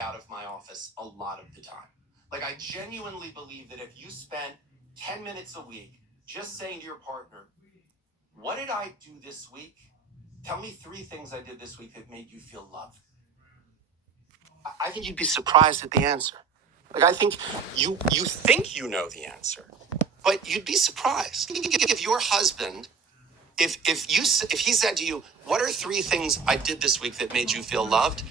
out of my office a lot of the time. Like, I genuinely believe that if you spent 10 minutes a week just saying to your partner, what did I do this week? Tell me 3 things I did this week that made you feel loved. I think you'd be surprised at the answer. Like, I think you think you know the answer, but you'd be surprised. If your husband, if he said to you, what are 3 things I did this week that made you feel loved?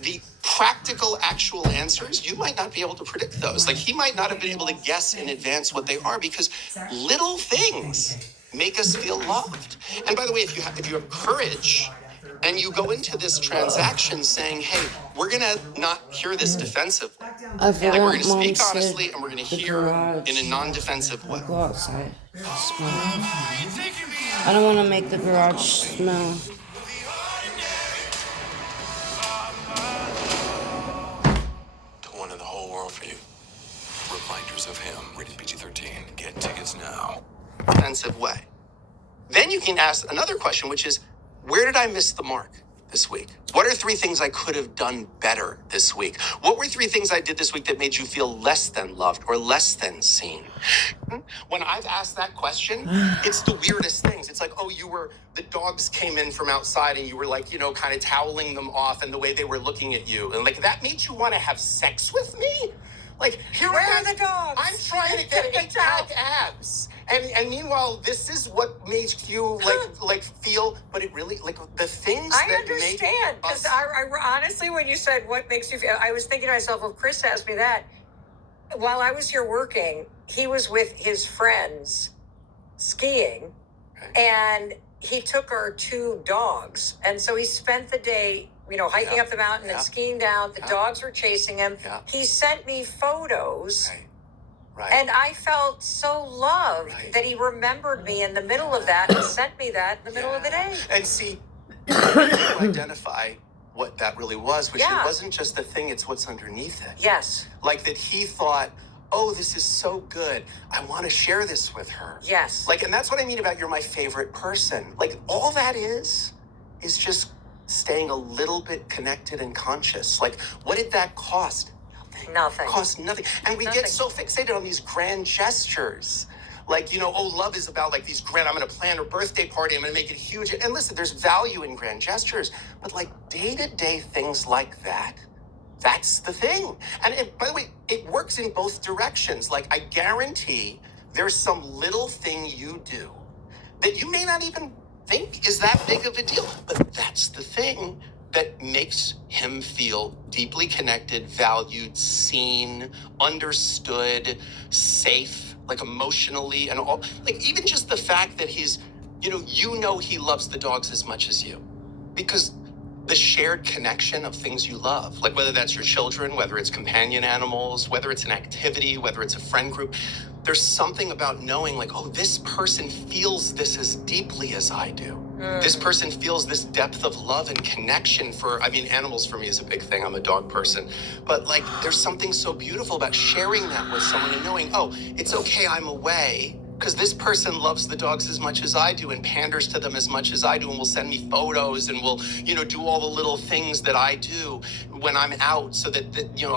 The practical, actual answers, you might not be able to predict those. Like, he might not have been able to guess in advance what they are, because little things make us feel loved. And by the way, if you have courage and you go into this transaction saying, hey, we're going to not hear this defensively. I Like, we're forgot going to Mom speak said honestly, and we're going to the hear garage. in a non-defensive way. Go outside. Smell. I don't want to make the garage smell. One in the whole world for you. Reminders of him. Rated PG-13. Get tickets now. Defensive way. Then you can ask another question, which is, where did I miss the mark this week? What are 3 things I could have done better this week? What were 3 things I did this week that made you feel less than loved or less than seen? When I've asked that question, it's the weirdest things. It's like, oh, the dogs came in from outside and you were like, kind of toweling them off, and the way they were looking at you. And like, that made you want to have sex with me? Like, where are the dogs? I'm trying to get 8-pack abs. And meanwhile, this is what makes you like feel, but it really, like, the things I that understand, because I honestly, when you said what makes you feel, I was thinking to myself, well, Chris asked me that. While I was here working, he was with his friends skiing, and he took our 2 dogs. And so he spent the day, hiking up the mountain and skiing down. The dogs were chasing him. He sent me photos. Right. And I felt so loved that he remembered me in the middle of that and sent me that in the middle of the day. And see, you identify what that really was, which it wasn't just the thing, it's what's underneath it. Yes. Like, that he thought, oh, this is so good, I want to share this with her. Yes. Like, and that's what I mean about you're my favorite person. Like, all that is just staying a little bit connected and conscious. Like, what did that cost? Nothing. Cost nothing. And we get so fixated on these grand gestures. Like, oh, love is about like these grand, I'm going to plan a birthday party, I'm going to make it huge. And listen, there's value in grand gestures, but like day-to-day things like that, that's the thing. And by the way, it works in both directions. Like, I guarantee there's some little thing you do that you may not even think is that big of a deal, but that's the thing that makes him feel deeply connected, valued, seen, understood, safe, like emotionally, and all. Like, even just the fact that he's, he loves the dogs as much as you, because the shared connection of things you love, like whether that's your children, whether it's companion animals, whether it's an activity, whether it's a friend group, there's something about knowing, like, oh, this person feels this as deeply as I do. This person feels this depth of love and connection animals for me is a big thing. I'm a dog person. But like, there's something so beautiful about sharing that with someone and knowing, oh, it's okay, I'm away, because this person loves the dogs as much as I do and panders to them as much as I do and will send me photos and will, do all the little things that I do when I'm out so that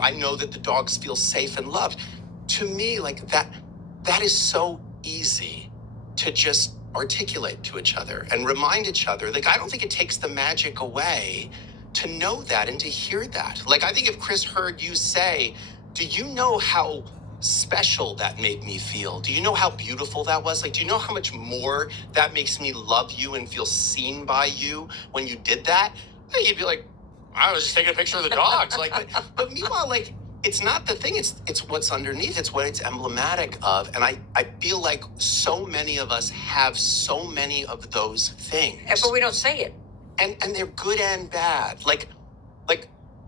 I know that the dogs feel safe and loved. To me, like, that is so easy to just articulate to each other and remind each other. Like, I don't think it takes the magic away to know that and to hear that. Like, I think if Chris heard you say, do you know how special that made me feel? Do you know how beautiful that was? Like, do you know how much more that makes me love you and feel seen by you when you did that? You'd be like, I was just taking a picture of the dogs. Like, but meanwhile, like, it's not the thing, it's what's underneath, it's what it's emblematic of. And I feel like so many of us have so many of those things. But we don't say it. And they're good and bad. Like,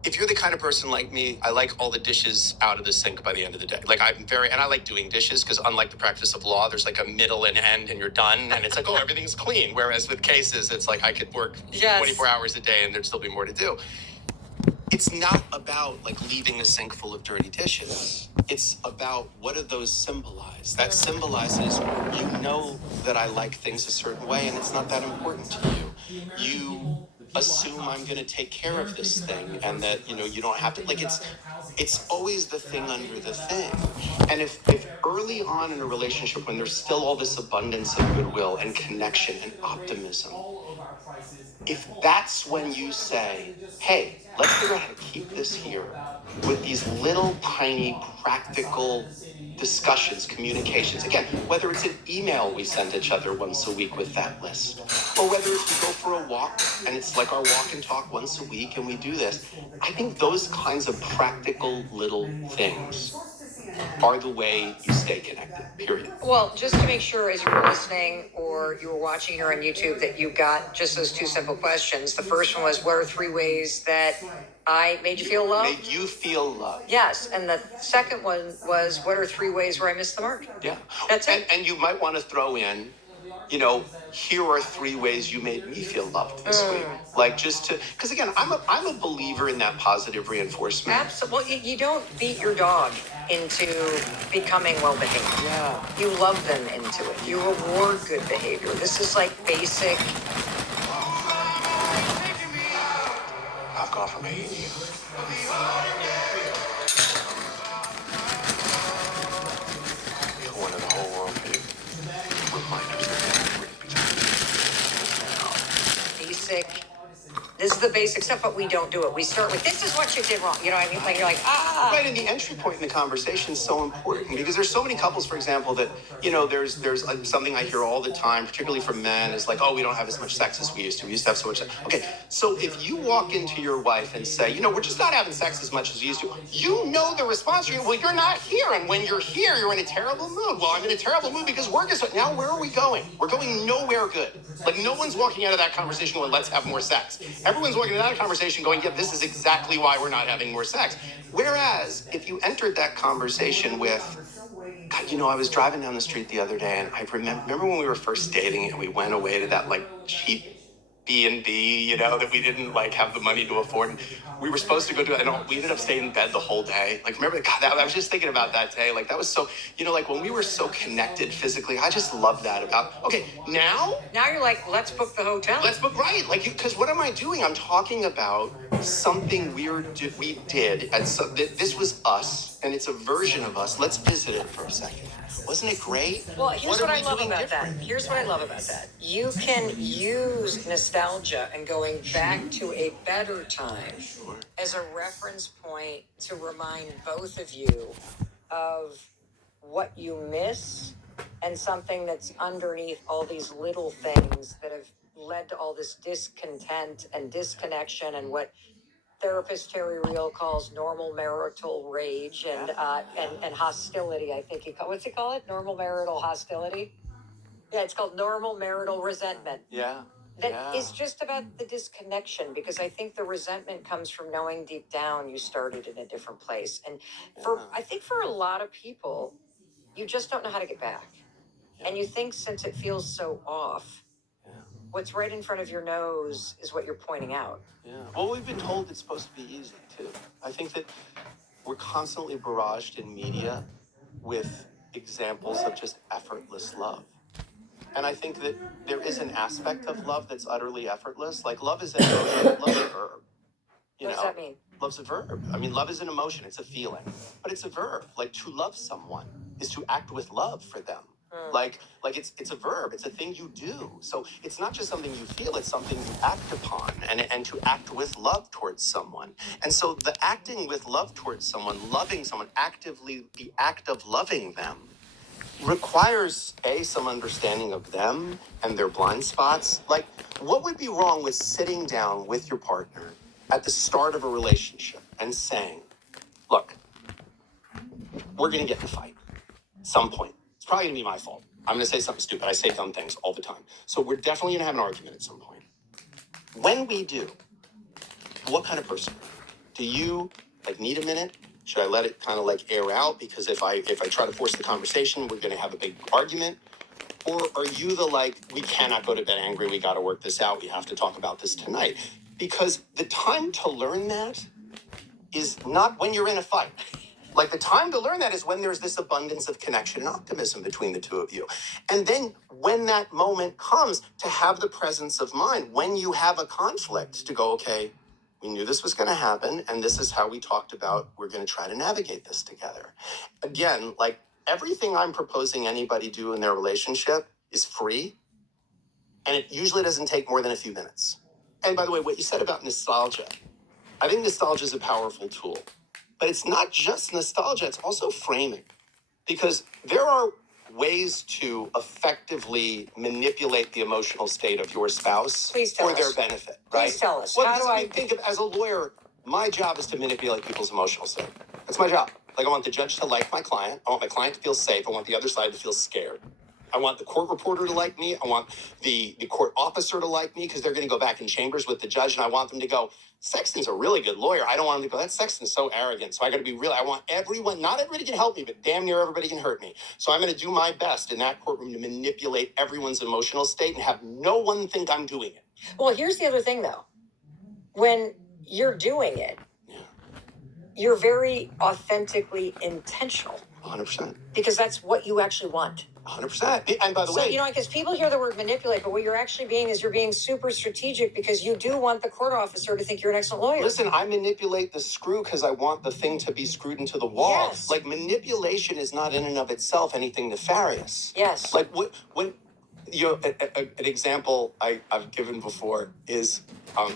if you're the kind of person like me, I like all the dishes out of the sink by the end of the day. Like, and I like doing dishes, because unlike the practice of law, there's like a middle and end and you're done. And it's like, oh, everything's clean. Whereas with cases, it's like I could work 24 hours a day and there'd still be more to do. It's not about like leaving a sink full of dirty dishes. It's about, what do those symbolize? That symbolizes, that I like things a certain way, and it's not that important to you. assume I'm going to take care of this thing and that, you don't have to, like, it's always the thing under the thing. And if early on in a relationship, when there's still all this abundance of goodwill and connection and optimism, if that's when you say, hey, let's figure out how to keep this here with these little tiny practical discussions, communications. Again, whether it's an email we send each other once a week with that list, or whether it's we go for a walk and it's like our walk and talk once a week and we do this. I think those kinds of practical little things are the way you stay connected, period. Well, just to make sure as you were listening or you were watching here on YouTube that you got just those two simple questions. The first one was, what are 3 ways that I made you feel loved? Made you feel loved. Yes. And the second one was, what are 3 ways where I missed the mark? Yeah. That's it. And you might want to throw in, here are 3 ways you made me feel loved this week. Like just to, because again, I'm a believer in that positive reinforcement. Absolutely. Well, you don't beat your dog into becoming well behaved. Yeah. You love them into it. You reward good behavior. This is like basic. I've gone from hating you. To one of the whole world hating. Reminders that Basic. This is the basic stuff, but we don't do it. We start with, this is what you did wrong. You know what I mean? Like, you're like, Right, and the entry point in the conversation is so important because there's so many couples, for example, that, there's something I hear all the time, particularly from men, is like, oh, we don't have as much sex as we used to. We used to have so much sex. Okay, so if you walk into your wife and say, we're just not having sex as much as we used to, the response, well, you're not here. And when you're here, you're in a terrible mood. Well, I'm in a terrible mood because work is, now where are we going? We're going nowhere good. Like, no one's walking out of that conversation going, let's have more sex. Everyone's walking out of that conversation going, yeah, this is exactly why we're not having more sex. Whereas if you entered that conversation with, God, I was driving down the street the other day and I remember when we were first dating and we went away to that like cheap B&B, that we didn't like have the money to afford. And we were supposed to go to, and we ended up staying in bed the whole day. Like, remember, God, I was just thinking about that day. Like, that was so, like when we were so connected physically, I just love that about, okay, now you're like, let's book the hotel. Let's book, right. Like, because what am I doing? I'm talking about something we did. And so this was us, and it's a version of us. Let's visit it for a second. Wasn't it great? Well, here's what I love about that. You can use nostalgia and going back to a better time as a reference point to remind both of you of what you miss and something that's underneath all these little things that have led to all this discontent and disconnection and what therapist Terry Real calls normal marital rage and hostility. I think what's he call it? Normal marital hostility. Yeah, it's called normal marital resentment. Yeah. That is just about the disconnection, because I think the resentment comes from knowing deep down you started in a different place. And I think for a lot of people, you just don't know how to get back. Yeah. And you think since it feels so off, what's right in front of your nose is what you're pointing out. Yeah. Well, we've been told it's supposed to be easy, too. I think that we're constantly barraged in media with examples of just effortless love. And I think that there is an aspect of love that's utterly effortless. Like, love is an emotion. Love's a verb. What does that mean? Love's a verb. I mean, love is an emotion. It's a feeling. But it's a verb. Like, to love someone is to act with love for them. Like it's a verb. It's a thing you do. So it's not just something you feel. It's something you act upon, and to act with love towards someone. And so the acting with love towards someone, loving someone, actively, the act of loving them, requires some understanding of them and their blind spots. Like, what would be wrong with sitting down with your partner at the start of a relationship and saying, look, we're going to get in a fight at some point. It's probably going to be my fault. I'm going to say something stupid. I say dumb things all the time. So we're definitely going to have an argument at some point. When we do, what kind of person are you? Do you need a minute? Should I let it kind of air out? Because if I try to force the conversation, we're going to have a big argument. Or are you the we cannot go to bed angry. We got to work this out. We have to talk about this tonight. Because the time to learn that is not when you're in a fight. Like the time to learn that is when there's this abundance of connection and optimism between the two of you. And then when that moment comes, to have the presence of mind, when you have a conflict, to go, okay, we knew this was going to happen, and this is how we talked about we're going to try to navigate this together. Again, like everything I'm proposing anybody do in their relationship is free, and it usually doesn't take more than a few minutes. And by the way, what you said about nostalgia, I think nostalgia is a powerful tool. But it's not just nostalgia, it's also framing. Because there are ways to effectively manipulate the emotional state of your spouse Please tell for their us. benefit, right? Please tell us. Well, How because do I mean, think of, as a lawyer, my job is to manipulate people's emotional state. That's my job. Like, I want the judge to like my client. I want my client to feel safe. I want the other side to feel scared. I want the court reporter to like me. I want the court officer to like me because they're going to go back in chambers with the judge, and I want them to go, Sexton's a really good lawyer. I don't want them to go, that Sexton's so arrogant. So I got to be real. I want everyone, not everybody can help me, but damn near everybody can hurt me. So I'm going to do my best in that courtroom to manipulate everyone's emotional state and have no one think I'm doing it. Well, here's the other thing, though. When you're doing it, Yeah. you're very authentically intentional 100%. because that's what you actually want. 100%. And by the way, you know, because people hear the word manipulate, but what you're actually being is you're being super strategic because you do want the court officer to think you're an excellent lawyer. listen, I manipulate the screw because I want the thing to be screwed into the wall. Yes. Like, manipulation is not in and of itself anything nefarious. Yes. Like, when you know, an example I've given before is,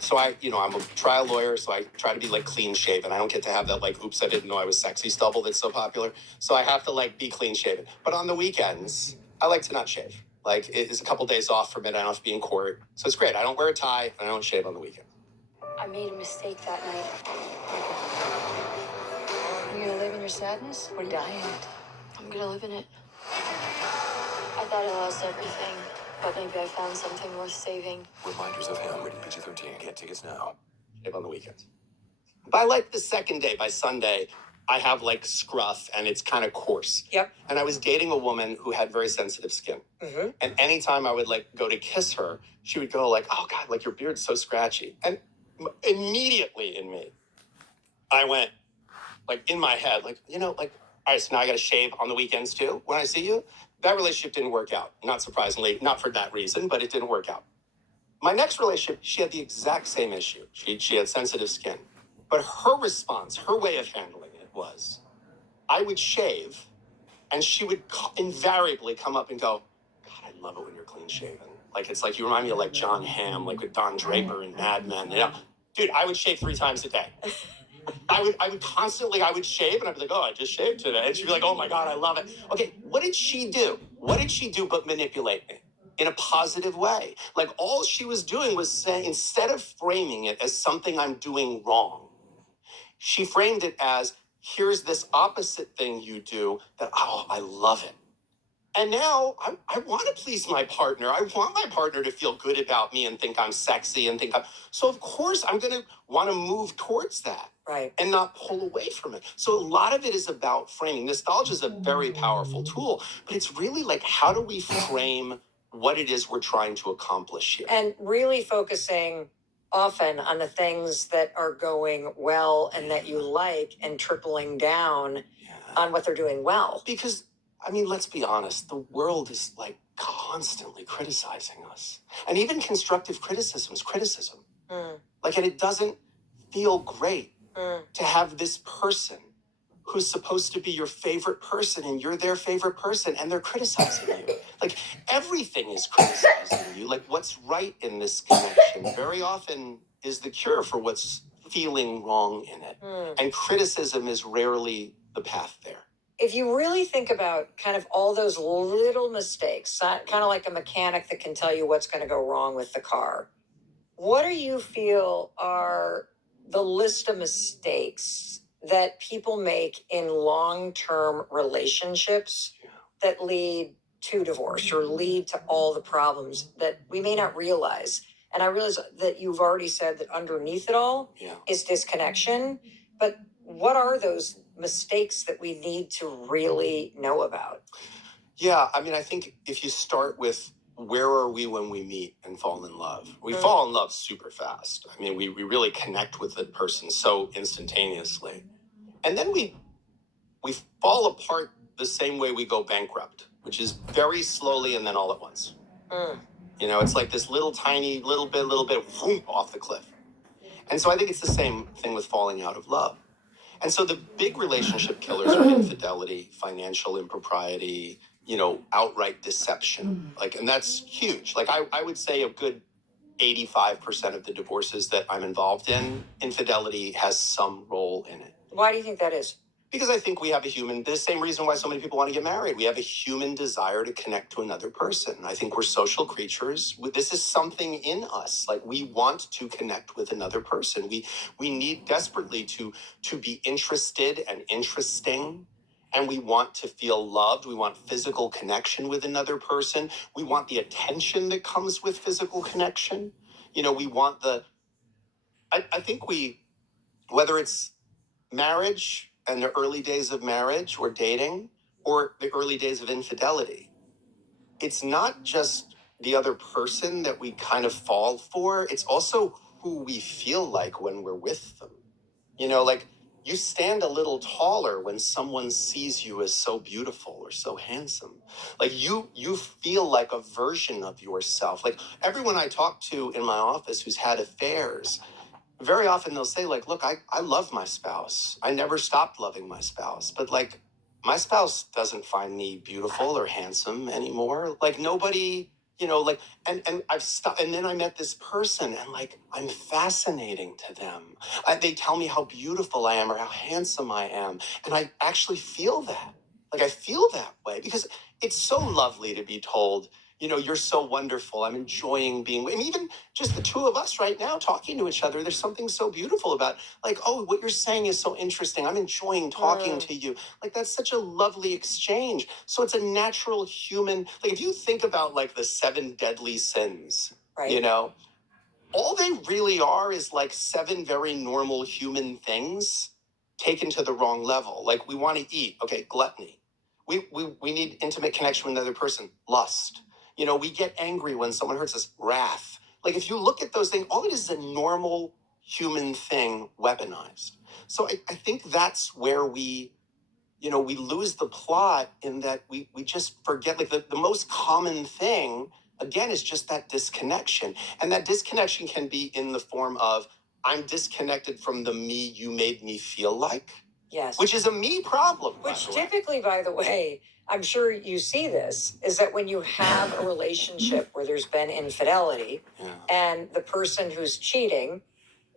so I'm a trial lawyer, so I try to be like clean shaven. I don't get to have that like, oops, I didn't know I was sexy stubble that's so popular. So I have to like be clean shaven. But on the weekends, I like to not shave. Like, it's a couple days off from it. I don't have to be in court. So it's great. I don't wear a tie and I don't shave on the weekend. I made a mistake that night. You're gonna live in your sadness or die in it? I'm gonna live in it. I thought I lost everything, but maybe I found something worth saving. Reminders of him, rated PG-13. Get tickets now. Shave on the weekends. By like the second day, by Sunday, I have like scruff and it's kind of coarse. Yep. And I was dating a woman who had very sensitive skin. Mm-hmm. And anytime I would like go to kiss her, she would go like, oh God, like your beard's so scratchy. And immediately in me, I went like in my head, like, like, all right, so now I got to shave on the weekends too when I see you. That relationship didn't work out. Not surprisingly, not for that reason, but it didn't work out. My next relationship, she had the exact same issue. She had sensitive skin. But her response, her way of handling it was, I would shave, and she would invariably come up and go, God, I love it when you're clean shaven. Like, it's like you remind me of like John Hamm, like with Don Draper and Mad Men. Dude, I would shave 3 times a day. I would shave, and I'd be like, oh, I just shaved today. And she'd be like, oh my God, I love it. Okay, what did she do? What did she do but manipulate me in a positive way? Like, all she was doing was saying, instead of framing it as something I'm doing wrong, she framed it as, here's this opposite thing you do that, oh, I love it. And now I want to please my partner. I want my partner to feel good about me and think I'm sexy and so of course I'm going to want to move towards that. Right. And not pull away from it. So a lot of it is about framing. Nostalgia is a very powerful tool, but it's really like, how do we frame what it is we're trying to accomplish here? And really focusing often on the things that are going well and that you like, and tripling down on what they're doing well. Because, I mean, let's be honest, the world is like constantly criticizing us. And even constructive criticism is criticism. Like, and it doesn't feel great to have this person who's supposed to be your favorite person and you're their favorite person and they're criticizing you. Like, everything is criticizing you. Like, what's right in this connection very often is the cure for what's feeling wrong in it. And criticism is rarely the path there. If you really think about kind of all those little mistakes, kind of like a mechanic that can tell you what's going to go wrong with the car, what do you feel are the list of mistakes that people make in long-term relationships that lead to divorce or lead to all the problems that we may not realize? And I realize that you've already said that underneath it all is disconnection, but what are those mistakes that we need to really know about? Yeah, I mean, I think if you start with, where are we when we meet and fall in love? We fall in love super fast. I mean, we really connect with the person so instantaneously. And then we we fall apart the same way we go bankrupt, which is very slowly and then all at once. You know, it's like this little tiny, little bit, whoop, off the cliff. And so I think it's the same thing with falling out of love. And so the big relationship killers are infidelity, financial impropriety, you know, outright deception. Like, and that's huge. Like, I would say a good 85% of the divorces that I'm involved in, infidelity has some role in it. Why do you think that is? Because I think we have the same reason why so many people want to get married. We have a human desire to connect to another person. I think we're social creatures. This is something in us. Like, we want to connect with another person. We need desperately to be interested and interesting. And we want to feel loved. We want physical connection with another person. We want the attention that comes with physical connection. You know, we want I think whether it's marriage and the early days of marriage or dating or the early days of infidelity, it's not just the other person that we kind of fall for. It's also who we feel like when we're with them. You know, like, you stand a little taller when someone sees you as so beautiful or so handsome. Like, you feel like a version of yourself. Like, everyone I talk to in my office who's had affairs, very often they'll say, like, look, I love my spouse. I never stopped loving my spouse. But, like, my spouse doesn't find me beautiful or handsome anymore. Like, nobody, you know, like, and I've stopped. And then I met this person and, like, I'm fascinating to them. They tell me how beautiful I am or how handsome I am. And I actually feel that. Like, I feel that way because it's so lovely to be told, you know, you're so wonderful. I'm enjoying being, and even just the two of us right now talking to each other, there's something so beautiful about, like, oh, what you're saying is so interesting. I'm enjoying talking to you. Like, that's such a lovely exchange. So it's a natural human, like, if you think about, like, the 7 deadly sins, Right. you know, all they really are is like 7 very normal human things taken to the wrong level. Like, we want to eat. Okay, gluttony. We need intimate connection with another person. Lust. You know, we get angry when someone hurts us. Wrath. Like, if you look at those things, all it is a normal human thing weaponized. So I think that's where we lose the plot in that we just forget, like, the most common thing, again, is just that disconnection. And that disconnection can be in the form of, I'm disconnected from the me you made me feel like. Yes. Which is a me problem. Which typically, by the way, I'm sure you see this, is that when you have a relationship where there's been infidelity and the person who's cheating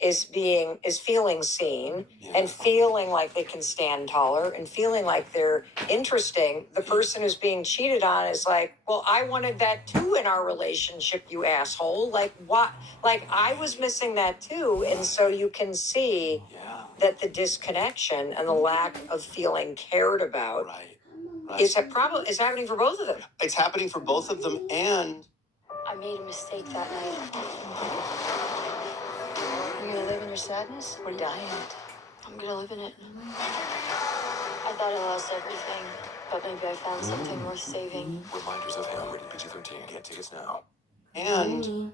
is feeling seen and feeling like they can stand taller and feeling like they're interesting, the person who's being cheated on is like, well, I wanted that too in our relationship, you asshole. Like, what? Like, I was missing that too. And so you can see that the disconnection and the lack of feeling cared about is happening for both of them. It's happening for both of them. And I made a mistake that night. You're gonna live in your sadness or die in it? I'm gonna live in it. I thought I lost everything, but maybe I found something worth saving. Reminders of Him, rated PG-13. Get tickets now. And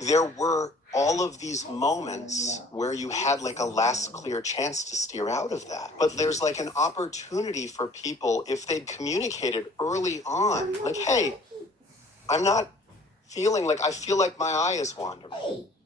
there were all of these moments where you had, like, a last clear chance to steer out of that. But there's, like, an opportunity for people, if they'd communicated early on, like, hey, I'm not feeling like, I feel like my eye is wandering.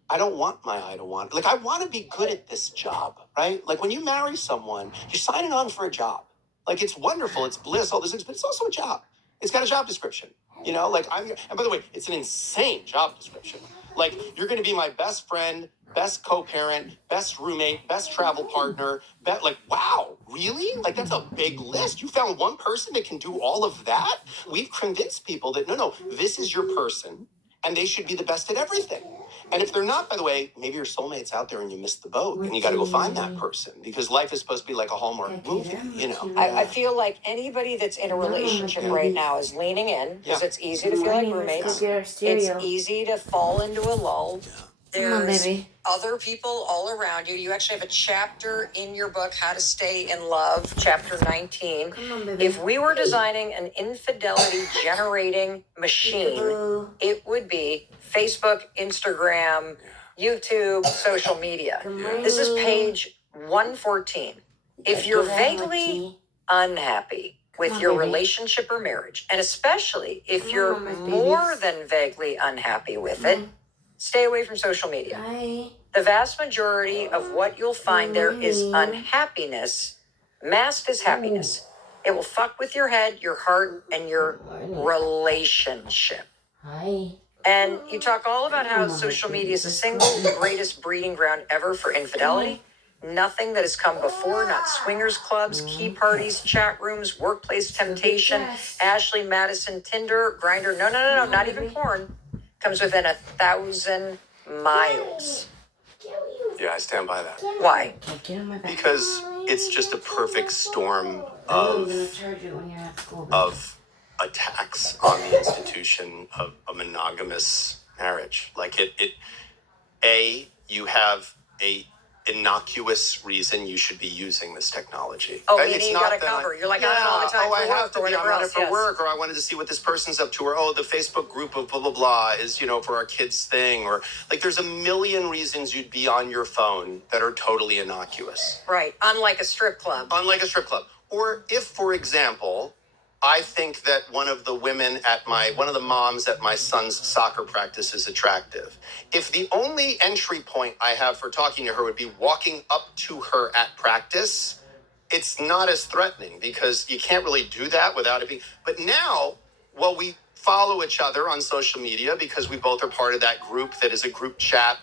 I don't want my eye to wander. Like, I want to be good at this job, right? Like, when you marry someone, you're signing on for a job. Like, it's wonderful, it's bliss, all these things, but it's also a job. It's got a job description, you know? Like, and by the way, it's an insane job description. Like, you're going to be my best friend, best co-parent, best roommate, best travel partner. Like, wow, really? Like, that's a big list. You found one person that can do all of that? We've convinced people that, no, this is your person, and they should be the best at everything. And if they're not, by the way, maybe your soulmate's out there and you missed the boat, and you got to go find that person, because life is supposed to be like a Hallmark movie, you know? I feel like anybody that's in a relationship right now is leaning in because it's easy to feel like roommates. It's easy to fall into a lull. There's other people all around you. You actually have a chapter in your book, How to Stay in Love, chapter 19. If we were designing an infidelity generating machine, it would be Facebook, Instagram, YouTube, social media. This is page 114. If you're vaguely unhappy with Come on, your baby. relationship or marriage, and especially if Come on, you're Mama's more babies. than vaguely unhappy with Come it, on. stay away from social media. Hi. The vast majority of what you'll find there is Mommy. unhappiness masked as happiness. It will fuck with your head, your heart, and your relationship. Hi. And you talk all about how Come on, social Mama's media is the babies. single greatest breeding ground ever for infidelity. Nothing that has come before, not swingers clubs, key parties, chat rooms, workplace temptation, Yes. Ashley Madison, Tinder, Grinder. No, not even porn. Comes within 1,000 miles. Yeah, I stand by that. Why? Get on my back. Because it's just a perfect storm I know I'm of gonna charge it when you're at school. of attacks on the institution of a monogamous marriage. Like you have a innocuous reason you should be using this technology. Oh, Right? meaning you got to cover. You're like on it all the time I for have work to or be. whatever I'm on it else. for Yes. work, or I wanted to see what this person's up to, or oh, the Facebook group of blah blah blah is for our kids thing, or like there's a million reasons you'd be on your phone that are totally innocuous. Right. Unlike a strip club. Unlike a strip club. Or if, for example, I think that one of the moms at my son's soccer practice is attractive. If the only entry point I have for talking to her would be walking up to her at practice, it's not as threatening because you can't really do that without it being. But now, we follow each other on social media because we both are part of that group that is a group chat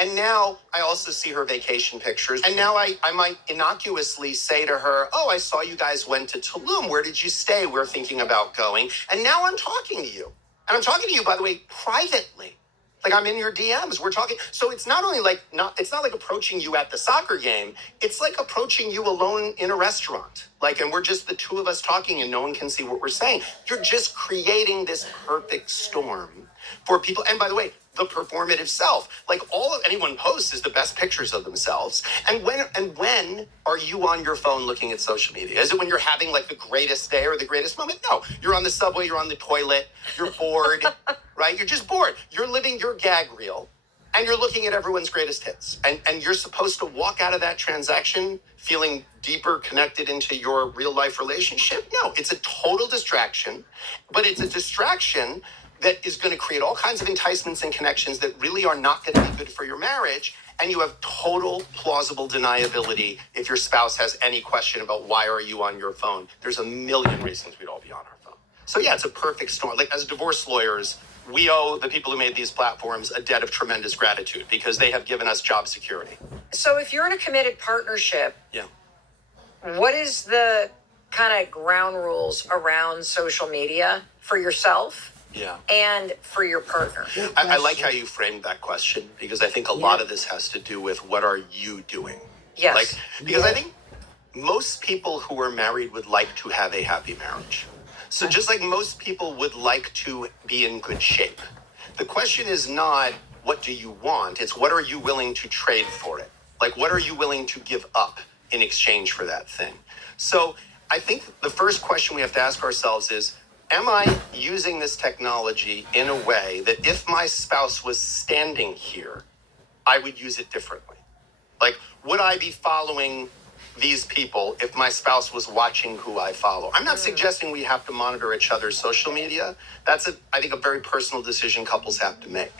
and now I also see her vacation pictures. And now I might innocuously say to her, oh, I saw you guys went to Tulum. Where did you stay? We're thinking about going. And now I'm talking to you. And I'm talking to you, by the way, privately. Like I'm in your DMs. We're talking. So it's not only it's not like approaching you at the soccer game. It's like approaching you alone in a restaurant. And we're just the two of us talking and no one can see what we're saying. You're just creating this perfect storm for people. And by the way, the performative self, like all of anyone posts is the best pictures of themselves. And when are you on your phone looking at social media? Is it when you're having like the greatest day or the greatest moment? No, you're on the subway, you're on the toilet, you're bored, right? You're just bored. You're living your gag reel and you're looking at everyone's greatest hits. And you're supposed to walk out of that transaction feeling deeper connected into your real life relationship. No, it's a total distraction, but it's a distraction that is going to create all kinds of enticements and connections that really are not going to be good for your marriage. And you have total plausible deniability if your spouse has any question about why are you on your phone. There's a million reasons we'd all be on our phone. So yeah, it's a perfect storm. Like as divorce lawyers, we owe the people who made these platforms a debt of tremendous gratitude because they have given us job security. So if you're in a committed partnership, Yeah. what is the kind of ground rules around social media for yourself? Yeah. And for your partner. I like how you framed that question because I think a lot of this has to do with what are you doing? Yes. Because I think most people who are married would like to have a happy marriage. So just like most people would like to be in good shape. The question is not what do you want? It's what are you willing to trade for it? Like what are you willing to give up in exchange for that thing? So I think the first question we have to ask ourselves is, am I using this technology in a way that if my spouse was standing here, I would use it differently? Like, would I be following these people if my spouse was watching who I follow? I'm not suggesting we have to monitor each other's social media. That's, I think, a very personal decision couples have to make.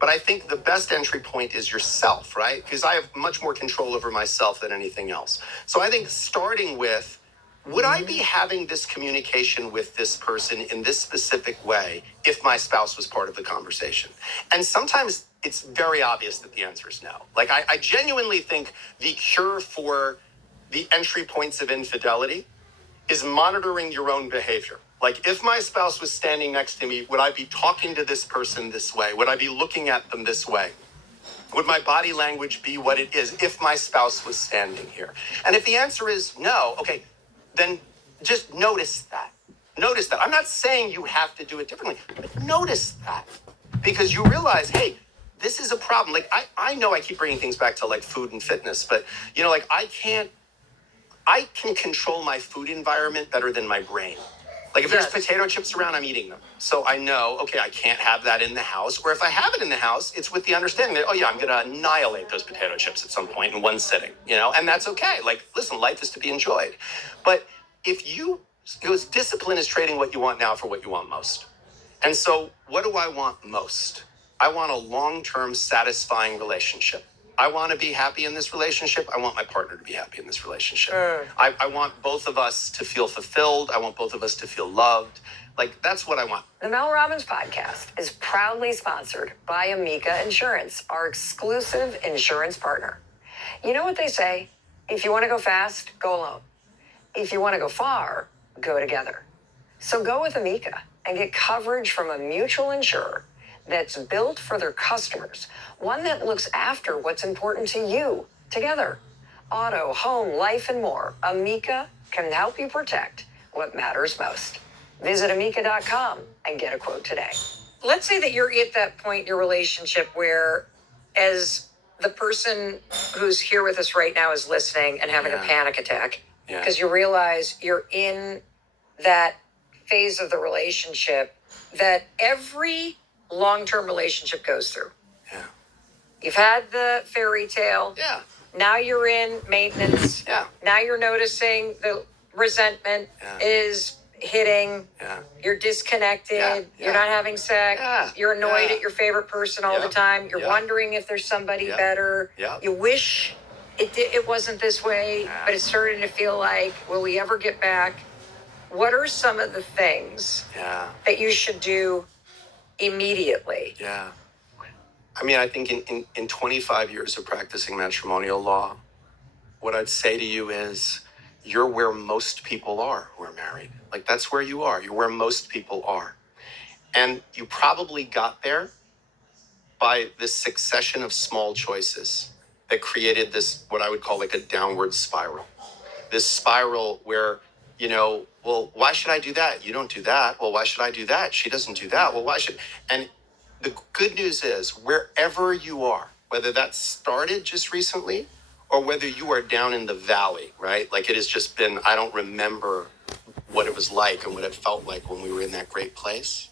But I think the best entry point is yourself, right? Because I have much more control over myself than anything else. So I think starting with, would I be having this communication with this person in this specific way if my spouse was part of the conversation? And sometimes it's very obvious that the answer is no. Like, I genuinely think the cure for the entry points of infidelity is monitoring your own behavior. Like, if my spouse was standing next to me, would I be talking to this person this way? Would I be looking at them this way? Would my body language be what it is if my spouse was standing here? And if the answer is no, okay, then just notice that. Notice that. I'm not saying you have to do it differently, but notice that. Because you realize, hey, this is a problem. Like, I know I keep bringing things back to like food and fitness, but like I can control my food environment better than my brain. Like if there's potato chips around, I'm eating them. So I know, okay, I can't have that in the house. Or if I have it in the house, it's with the understanding that, oh yeah, I'm going to annihilate those potato chips at some point in one sitting, and that's okay. Like, listen, life is to be enjoyed. But discipline is trading what you want now for what you want most. And so what do I want most? I want a long-term satisfying relationship. I want to be happy in this relationship. I want my partner to be happy in this relationship. I want both of us to feel fulfilled. I want both of us to feel loved. Like, that's what I want. The Mel Robbins podcast is proudly sponsored by Amica Insurance, our exclusive insurance partner. You know what they say? If you want to go fast, go alone. If you want to go far, go together. So go with Amica and get coverage from a mutual insurer that's built for their customers, one that looks after what's important to you together. Auto, home, life, and more. Amica can help you protect what matters most. Visit Amica.com and get a quote today. Let's say that you're at that point in your relationship where, as the person who's here with us right now is listening and having a panic attack, because you realize you're in that phase of the relationship that every long-term relationship goes through. Yeah. You've had the fairy tale. Yeah. Now you're in maintenance. Yeah. Now you're noticing the resentment is hitting. Yeah. You're disconnected. Yeah. You're not having sex. Yeah. You're annoyed Yeah. at your favorite person all the Yeah. time. You're Yeah. wondering if there's somebody Yeah. better. Yeah. You wish it wasn't this way, but it's starting to feel like, will we ever get back? What are some of the things that you should do immediately? Yeah. I mean, I think in 25 years of practicing matrimonial law, what I'd say to you is you're where most people are who are married. Like, that's where you are. You're where most people are. And you probably got there by this succession of small choices that created this, what I would call like a downward spiral. This spiral where, well, why should I do that? You don't do that. Well, why should I do that? She doesn't do that. Well, why should... And the good news is, wherever you are, whether that started just recently or whether you are down in the valley, right? Like, it has just been, I don't remember what it was like and what it felt like when we were in that great place.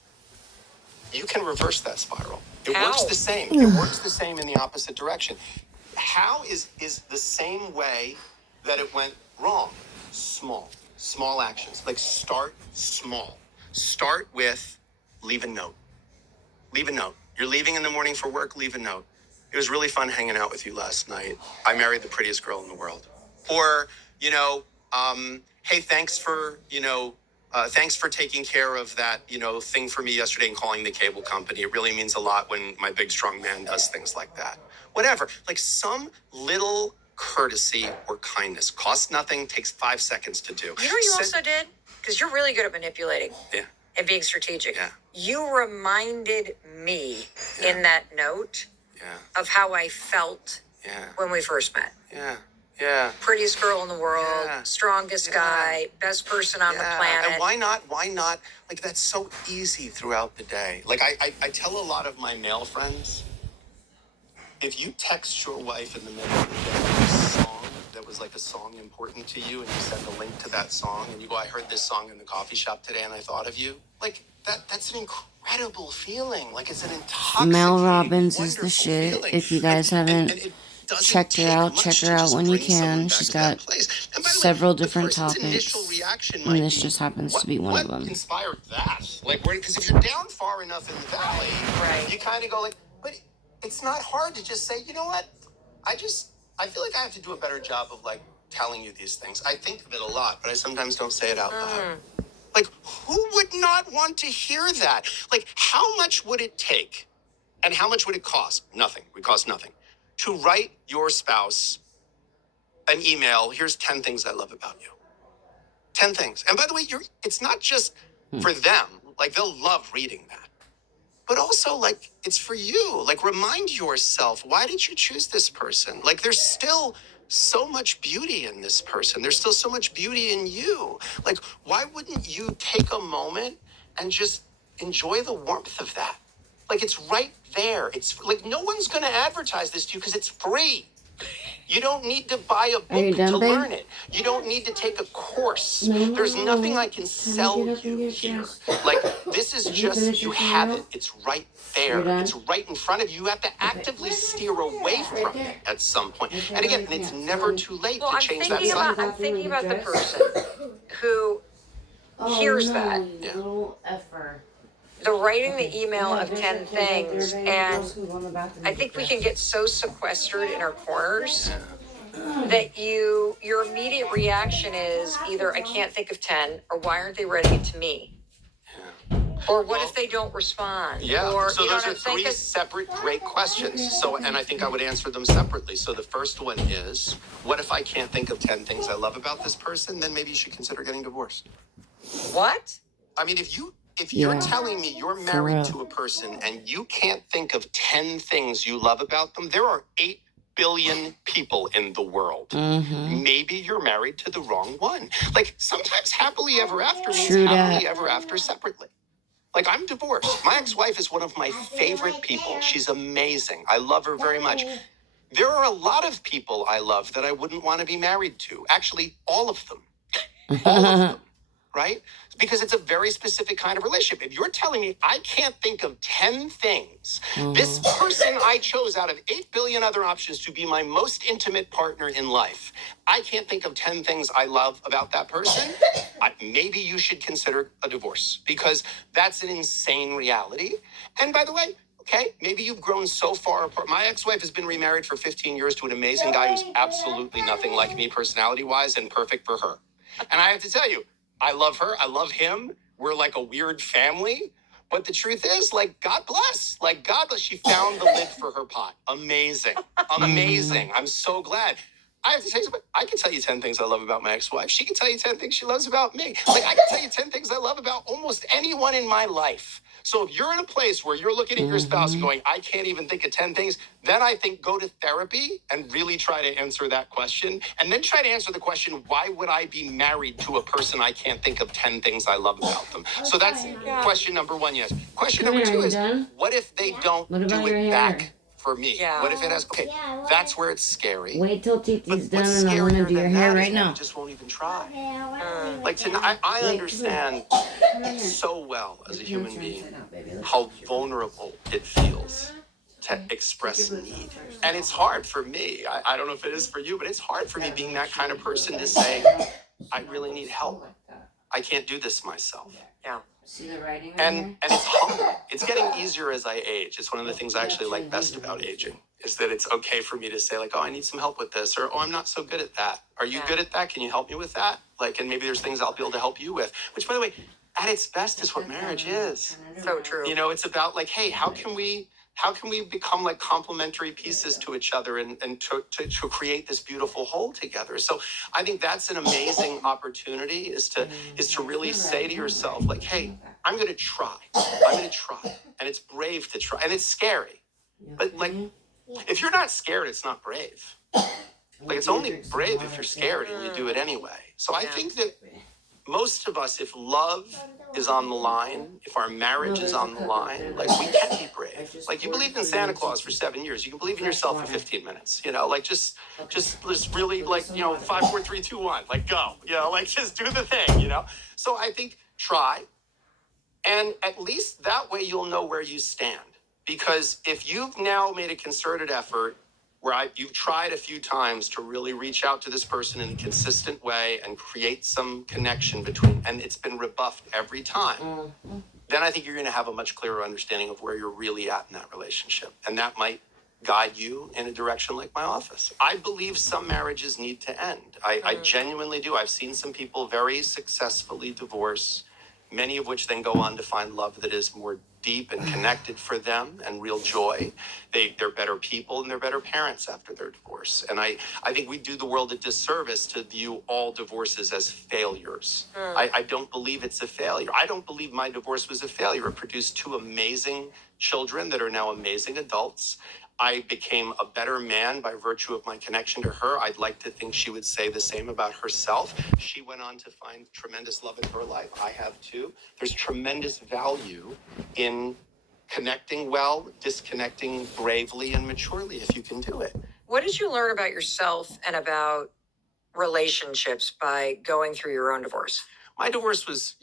You can reverse that spiral. It How? works the same. It works the same in the opposite direction. How is the same way that it went wrong? Small actions. Like, start small. Start with leave a note. Leave a note. You're leaving in the morning for work, leave a note. It was really fun hanging out with you last night. I married the prettiest girl in the world. Or, hey, thanks for taking care of that, thing for me yesterday and calling the cable company. It really means a lot when my big, strong man does things like that. Whatever. Like, some little courtesy or kindness. Costs nothing, takes 5 seconds to do. You know what you also did? Because you're really good at manipulating. Yeah. And being strategic. Yeah. You reminded me in that note of how I felt when we first met. Yeah. Prettiest girl in the world, Yeah. strongest guy, best person on the planet. And why not? Like, that's so easy throughout the day. Like, I tell a lot of my male friends, if you text your wife in the middle of the day a song that was like a song important to you, and you send a link to that song, and you go, I heard this song in the coffee shop today and I thought of you. Like, that's an incredible feeling. Like, it's an intoxicating, Mel Robbins is the wonderful shit. feeling. If you guys haven't it doesn't checked her take out, much check to her out just when you bring someone can. back She's to that got place. And by the way, several the different person's topics, initial reaction and might this be, just happens to be one of them. What inspired that? Like, because if you're down far enough in the valley, Right. you kind of go like, but it's not hard to just say, you know what? I feel like I have to do a better job of, like, telling you these things. I think of it a lot, but I sometimes don't say it out loud. Like, who would not want to hear that? Like, how much would it take and how much would it cost? Nothing. It would cost nothing. To write your spouse an email, here's 10 things I love about you. 10 things. And by the way, it's not just for them. Like, they'll love reading that. But also, like, it's for you. Like, remind yourself, why did you choose this person? Like, there's still so much beauty in this person. There's still so much beauty in you. Like, why wouldn't you take a moment and just enjoy the warmth of that? Like, it's right there. It's like, no one's going to advertise this to you because it's free. You don't need to buy a Are you book done, to babe? learn it. You don't need to take a course. No, There's no, nothing no. I can Time to sell get up and you get here. dressed. Like, this is Did you just, finish you your have cereal? it. It's right You're there. done? It's right in front of you. You have to actively steer away from it at some point. Right there, And again, right it's there. never too late Well, to I'm change that thinking cycle. about I'm thinking about the Dress? person who Oh, hears no, that. you Yeah. little effer. The writing Okay. the email Yeah, of there's 10 your kids right there, things, babe. and Girls can go in the bathroom I and think get we can dressed. get so sequestered in our corners that your immediate reaction is either I can't think of 10 or why aren't they writing it to me? Or what Well, if they don't respond? Yeah, Or so you know those what are I'm saying? three 'Cause separate great questions. So, and I think I would answer them separately. So the first one is, what if I can't think of 10 things I love about this person? Then maybe you should consider getting divorced. what? I mean, if you're Yeah. telling me you're For married real. to a person and you can't think of 10 things you love about them, there are 8 billion people in the world. Mm-hmm. Maybe you're married to the wrong one. Like, sometimes happily ever after means True happily that. ever after separately. Like, I'm divorced. My ex-wife is one of my favorite people. She's amazing. I love her very much. There are a lot of people I love that I wouldn't want to be married to. Actually, all of them. All of them. Right? Because it's a very specific kind of relationship. If you're telling me I can't think of 10 things, this person I chose out of 8 billion other options to be my most intimate partner in life, I can't think of 10 things I love about that person, maybe you should consider a divorce because that's an insane reality. And by the way, okay, maybe you've grown so far apart. My ex-wife has been remarried for 15 years to an amazing guy who's absolutely nothing like me personality-wise and perfect for her. And I have to tell you, I love her. I love him. We're like a weird family. But the truth is, like, God bless. Like, God bless. She found the lid for her pot. Amazing. Amazing. I'm so glad. I have to tell you something. I can tell you 10 things I love about my ex-wife. She can tell you 10 things she loves about me. Like, I can tell you 10 things I love about almost anyone in my life. So if you're in a place where you're looking at your spouse and going, I can't even think of 10 things, then I think go to therapy and really try to answer that question. And then try to answer the question, why would I be married to a person I can't think of 10 things I love about them? So that's question number 1, yes. Question Come number here, 2 are you is, done? what if they don't What do about your it hair? back for me? Yeah. What if it has, okay, that's where it's scary. Wait till Titi's But done what's and I'm gonna scarier do your than hair that is right when now. we just won't even try. Like tonight, I understand so well as a human being how vulnerable it feels to express need. And it's hard for me. I don't know if it is for you, but it's hard for me being that kind of person to say, I really need help. I can't do this myself. Yeah. See the writing right And here? it's humbling. It's getting easier as I age. It's one of the things I actually like best about aging, is that it's okay for me to say, like, oh, I need some help with this, or oh, I'm not so good at that. Are you good at that? Can you help me with that? Like, and maybe there's things I'll be able to help you with, which, by the way, at its best is what marriage is. So true. You know, it's about like, hey, how can we become like complementary pieces to each other and to create this beautiful whole together? So I think that's an amazing opportunity is to really say to yourself, like, hey, I'm going to try. I'm going to try. And it's brave to try. And it's scary. But like, if you're not scared, it's not brave. Like, it's only brave if you're scared and you do it anyway. So I think that most of us, if love is on the line, if our marriage is on the line, like, we can be brave. Like, you believed in Santa Claus for 7 years. You can believe in yourself for 15 minutes, you know, like, just really, like, you know, 5, 4, 3, 2, 1, like, go, you know, like, just do the thing, you know? So I think try. And at least that way you'll know where you stand. Because if you've now made a concerted effort where you've tried a few times to really reach out to this person in a consistent way and create some connection between, and it's been rebuffed every time, then I think you're going to have a much clearer understanding of where you're really at in that relationship. And that might guide you in a direction like my office. I believe some marriages need to end. I genuinely do. I've seen some people very successfully divorce, many of which then go on to find love that is more deep and connected for them and real joy. They're better people and they're better parents after their divorce. And I think we do the world a disservice to view all divorces as failures. I don't believe it's a failure. I don't believe my divorce was a failure. It produced 2 amazing children that are now amazing adults. I became a better man by virtue of my connection to her. I'd like to think she would say the same about herself. She went on to find tremendous love in her life. I have too. There's tremendous value in connecting well, disconnecting bravely and maturely if you can do it. What did you learn about yourself and about relationships by going through your own divorce? My divorce was,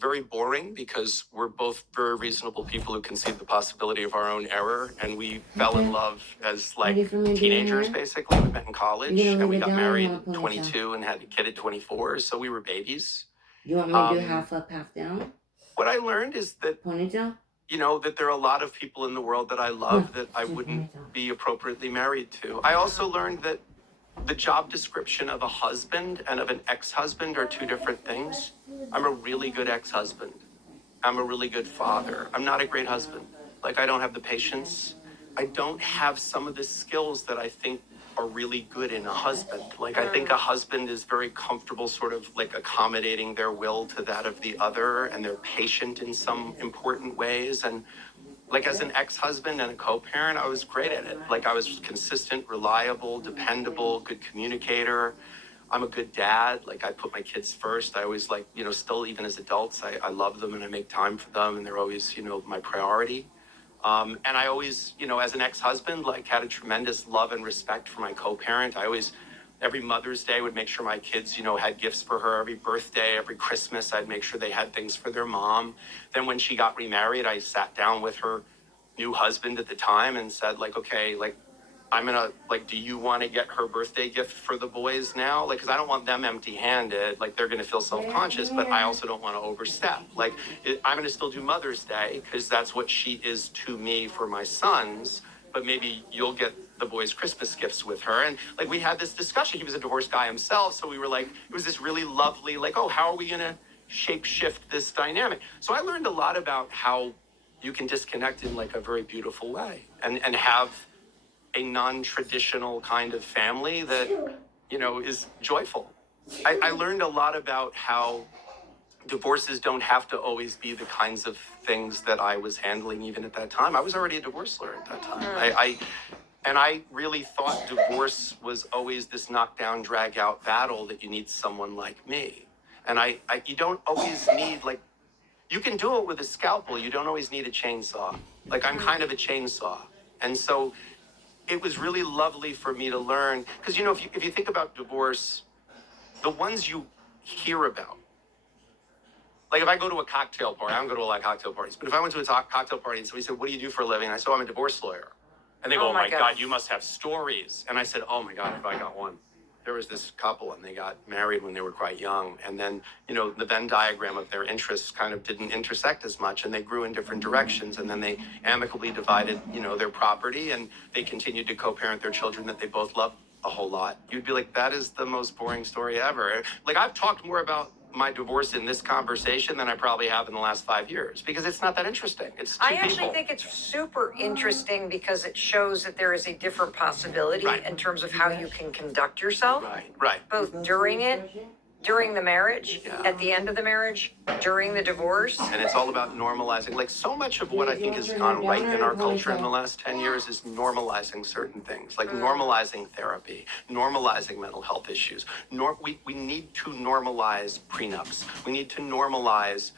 very boring because we're both very reasonable people who concede the possibility of our own error. And we fell in love as Ready for me to do your teenagers, hair? basically. We met in college You gonna and we leave it got down or married want a at ponytail? 22 and had a kid at 24. So we were babies. You want me to do Um, half up, half down? What I learned is that, Ponytail? that there are a lot of people in the world that I love that I wouldn't be appropriately married to. I also learned that the job description of a husband and of an ex-husband are two different things. I'm a really good ex-husband. I'm a really good father. I'm not a great husband. Like, I don't have the patience. I don't have some of the skills that I think are really good in a husband. Like, I think a husband is very comfortable sort of like accommodating their will to that of the other, and they're patient in some important ways. And like, as an ex-husband and a co-parent, I was great at it. Like, I was consistent, reliable, dependable, good communicator. I'm a good dad. Like, I put my kids first. I always still even as adults, I love them and I make time for them, and they're always, my priority. And I always, as an ex-husband, like, had a tremendous love and respect for my co-parent. I always, every Mother's Day, would make sure my kids, had gifts for her. Every birthday, every Christmas, I'd make sure they had things for their mom. Then when she got remarried, I sat down with her new husband at the time and said, like, okay, like, I'm gonna, like, do you want to get her birthday gift for the boys now? Like, because I don't want them empty-handed. Like, they're gonna feel self-conscious, but I also don't want to overstep. Like, I'm gonna still do Mother's Day because that's what she is to me for my sons. But maybe you'll get the boys' Christmas gifts with her. And like, we had this discussion. He was a divorced guy himself, so we were like, it was this really lovely, like, oh, how are we gonna shape shift this dynamic? So I learned a lot about how you can disconnect in like a very beautiful way and have a non-traditional kind of family that, is joyful. I learned a lot about how divorces don't have to always be the kinds of things that I was handling even at that time. I was already a divorce lawyer at that time. I really thought divorce was always this knockdown, drag out battle that you need someone like me. And you don't always need, like, you can do it with a scalpel. You don't always need a chainsaw. Like, I'm kind of a chainsaw. And so it was really lovely for me to learn, because if you think about divorce, the ones you hear about, like, if I go to a cocktail party, I don't go to a lot of cocktail parties, but if I went to a cocktail party and somebody said, what do you do for a living? And I said, I'm a divorce lawyer. And they go, oh my God, you must have stories. And I said, oh my God, if I got one. There was this couple and they got married when they were quite young. And then, the Venn diagram of their interests kind of didn't intersect as much, and they grew in different directions. And then they amicably divided, their property, and they continued to co-parent their children that they both loved a whole lot. You'd be like, that is the most boring story ever. Like, I've talked more about my divorce in this conversation than I probably have in the last 5 years, because it's not that interesting. It's two I actually people. think it's super interesting because it shows that there is a different possibility Right. in terms of how you can conduct yourself, Right. both during it, during the marriage, Yeah. at the end of the marriage, during the divorce. And it's all about normalizing. Like, so much of what I think has gone right in our culture in the last 10 years is normalizing certain things, like normalizing therapy, normalizing mental health issues. We need to normalize prenups. We need to normalize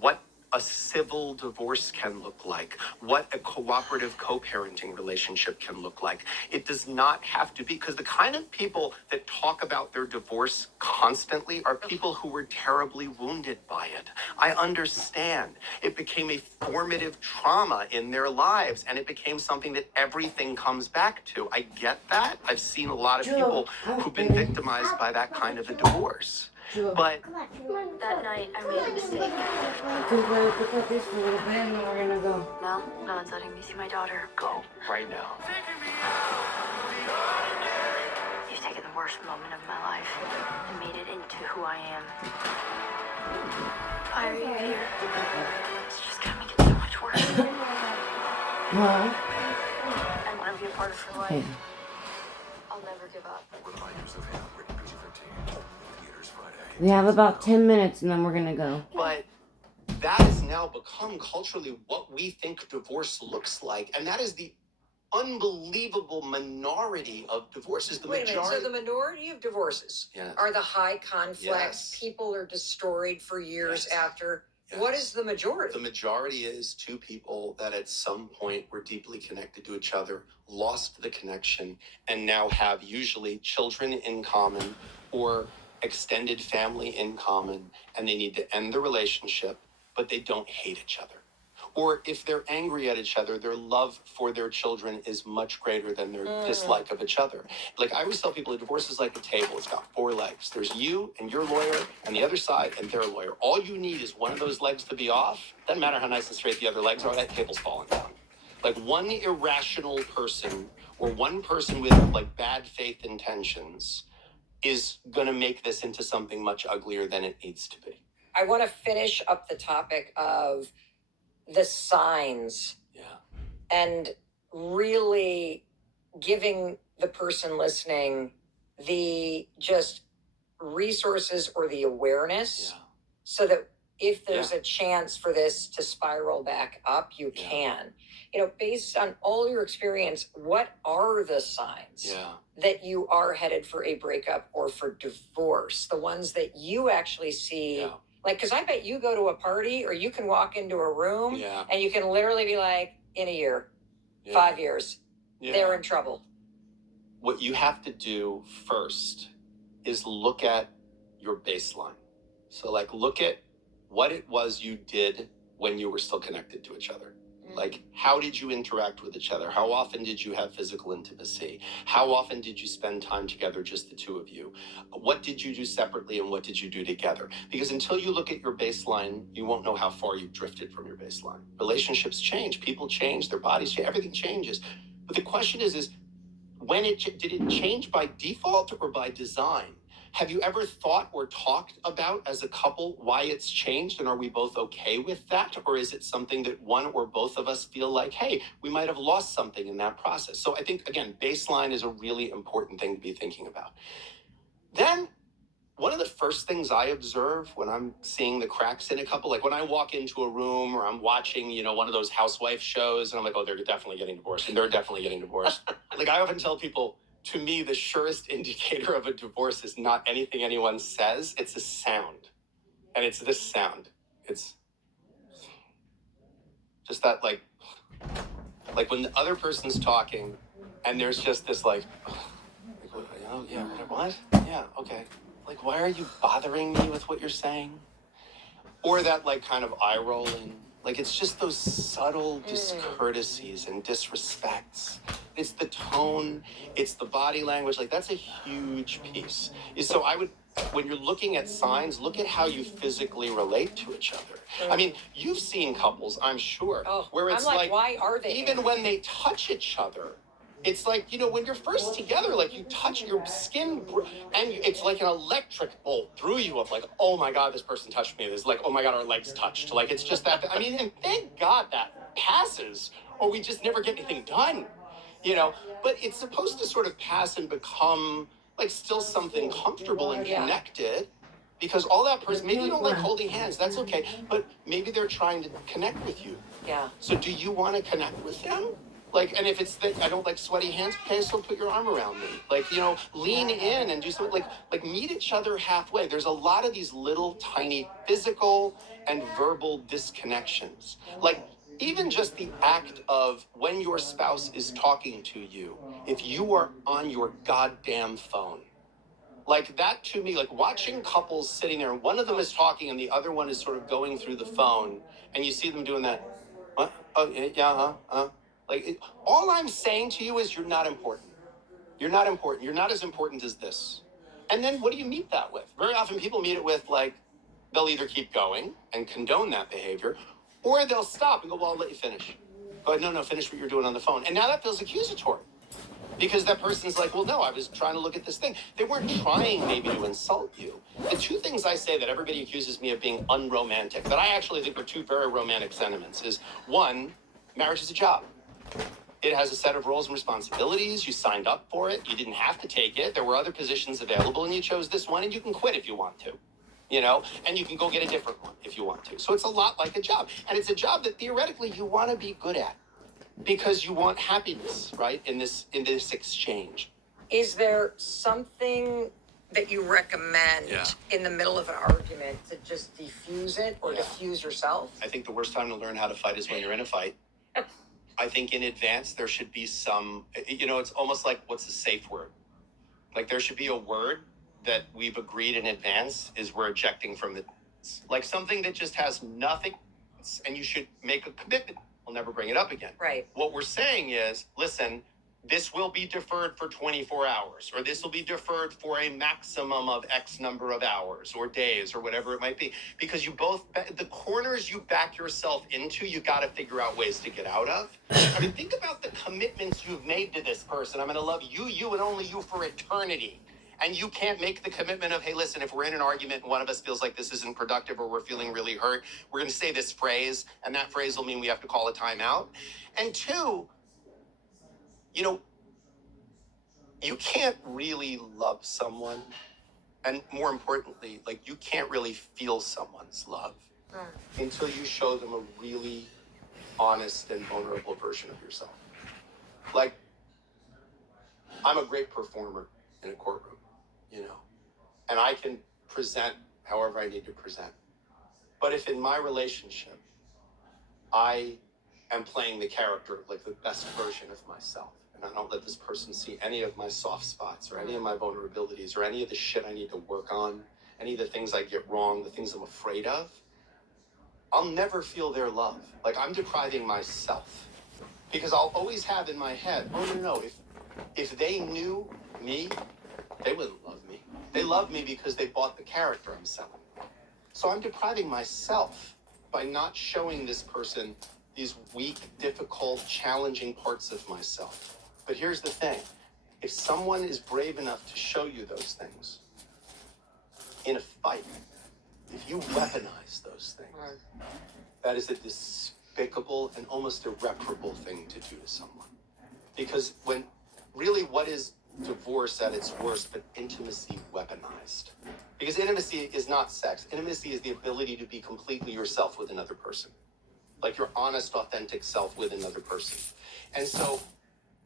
what a civil divorce can look like, what a cooperative co-parenting relationship can look like. It does not have to be, because the kind of people that talk about their divorce constantly are people who were terribly wounded by it. I understand. It became a formative trauma in their lives, and it became something that everything comes back to. I get that. I've seen a lot of people who've been victimized by that kind of a divorce. But That night, I made a mistake. Can play with this for a little bit and then we're gonna go. No, no one's letting me see my daughter. go right now. You've taken the worst moment of my life and made it into who I am. Why are you here? It's just gonna make it so much worse. Huh? I want to be a part of your life. Okay. I'll never give up. Reminders of him, rated PG-13. Theaters Friday. We have about 10 minutes and then we're gonna go. But that has now become culturally what we think divorce looks like. And that is the unbelievable minority of divorces. The Wait a minute, majority. so the minority of divorces Yes. are the high conflict, Yes. people are destroyed for years Yes. after. Yes. What is the majority? The majority is two people that at some point were deeply connected to each other, lost the connection, and now have usually children in common or extended family in common, and they need to end the relationship, but they don't hate each other. Or if they're angry at each other, their love for their children is much greater than their dislike of each other. Like I always tell people, a divorce is like a table. It's got 4 legs. There's you and your lawyer, and the other side and their lawyer. All you need is one of those legs to be off. Doesn't matter how nice and straight the other legs are, that table's falling down. Like one irrational person or one person with like bad faith intentions is going to make this into something much uglier than it needs to be. I want to finish up the topic of the signs Yeah. and really giving the person listening the just resources or the awareness Yeah. so that if there's a chance for this to spiral back up, you Yeah. can. You know, based on all your experience, what are the signs Yeah. that you are headed for a breakup or for divorce? The ones that you actually see. Yeah. Like, because I bet you go to a party or you can walk into a room Yeah. and you can literally be like, in a year, Yeah. 5 years, Yeah. they're in trouble. What you have to do first is look at your baseline. So, like, look at what it was you did when you were still connected to each other. Like, how did you interact with each other? How often did you have physical intimacy? How often did you spend time together, just the two of you? What did you do separately and what did you do together? Because until you look at your baseline, you won't know how far you've drifted from your baseline. Relationships change, people change, their bodies change, everything changes. But the question is when did it change by default or by design? Have you ever thought or talked about as a couple why it's changed, and are we both okay with that? Or is it something that one or both of us feel like, hey, we might have lost something in that process? So I think, again, baseline is a really important thing to be thinking about. Then one of the first things I observe when I'm seeing the cracks in a couple, like when I walk into a room or I'm watching, one of those housewife shows, and I'm like, oh, they're definitely getting divorced, and they're definitely getting divorced. Like I often tell people, to me, the surest indicator of a divorce is not anything anyone says, it's a sound. And it's this sound. It's just that, like when the other person's talking and there's just this like oh yeah, what? Yeah, okay. Like, why are you bothering me with what you're saying? Or that like kind of eye rolling. Like it's just those subtle discourtesies and disrespects. It's the tone, it's the body language. Like that's a huge piece. So when you're looking at signs, look at how you physically relate to each other. I mean, you've seen couples, I'm sure, where it's I'm like, why are they? Even when they touch each other, it's like, when you're first together, like you touch your skin and it's like an electric bolt through you of like, oh my God, this person touched me. It's like, oh my God, our legs touched. Like, it's just that, and thank God that passes or we just never get anything done, but it's supposed to sort of pass and become like still something comfortable and connected. Because all that person, maybe you don't like holding hands, that's okay, but maybe they're trying to connect with you. Yeah. So do you want to connect with them? Like, and if it's that I don't like sweaty hands, okay, so put your arm around me. Like, lean in and do something like meet each other halfway. There's a lot of these little tiny physical and verbal disconnections. Like, even just the act of when your spouse is talking to you, if you are on your goddamn phone, like that to me, like watching couples sitting there, and one of them is talking and the other one is sort of going through the phone, and you see them doing that. What? Oh, yeah, Like, all I'm saying to you is you're not important. You're not important. You're not as important as this. And then what do you meet that with? Very often people meet it with, like, they'll either keep going and condone that behavior, or they'll stop and go, well, I'll let you finish. Go ahead, no, finish what you're doing on the phone. And now that feels accusatory. Because that person's like, well, no, I was trying to look at this thing. They weren't trying maybe to insult you. The two things I say that everybody accuses me of being unromantic, that I actually think are two very romantic sentiments, is one, marriage is a job. It has a set of roles and responsibilities. You signed up for it. You didn't have to take it. There were other positions available, and you chose this one, and you can quit if you want to, and you can go get a different one if you want to. So it's a lot like a job. And it's a job that theoretically you want to be good at because you want happiness, right, in this exchange. Is there something that you recommend Yeah. in the middle of an argument to just defuse it or Yeah. diffuse yourself? I think the worst time to learn how to fight is when you're in a fight. I think in advance there should be some, it's almost like what's a safe word? Like there should be a word that we've agreed in advance is we're ejecting from the, like something that just has nothing, and you should make a commitment. We'll never bring it up again. Right. What we're saying is, listen, this will be deferred for 24 hours, or this will be deferred for a maximum of X number of hours or days or whatever it might be. Because you both, the corners you back yourself into, you got to figure out ways to get out of. I mean, think about the commitments you've made to this person. I'm going to love you, you, and only you for eternity. And you can't make the commitment of, hey, listen, if we're in an argument and one of us feels like this isn't productive or we're feeling really hurt, we're going to say this phrase, and that phrase will mean we have to call a timeout. And two, you can't really love someone. And more importantly, like you can't really feel someone's love until you show them a really honest and vulnerable version of yourself. Like, I'm a great performer in a courtroom, and I can present however I need to present. But if in my relationship, I am playing the character, like the best version of myself, and I don't let this person see any of my soft spots or any of my vulnerabilities or any of the shit I need to work on, any of the things I get wrong, the things I'm afraid of, I'll never feel their love. Like I'm depriving myself because I'll always have in my head, oh no, if they knew me, they wouldn't love me. They love me because they bought the character I'm selling. So I'm depriving myself by not showing this person these weak, difficult, challenging parts of myself. But here's the thing. If someone is brave enough to show you those things in a fight, if you weaponize those things, that is a despicable and almost irreparable thing to do to someone. Because what is divorce at its worst but intimacy weaponized? Because intimacy is not sex. Intimacy is the ability to be completely yourself with another person. Like your honest, authentic self with another person. And so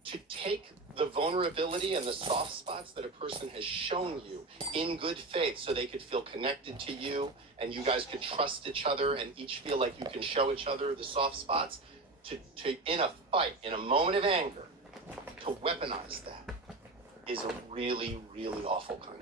to take the vulnerability and the soft spots that a person has shown you in good faith so they could feel connected to you and you guys could trust each other and each feel like you can show each other the soft spots, to in a fight, in a moment of anger, to weaponize that is a really, really awful kind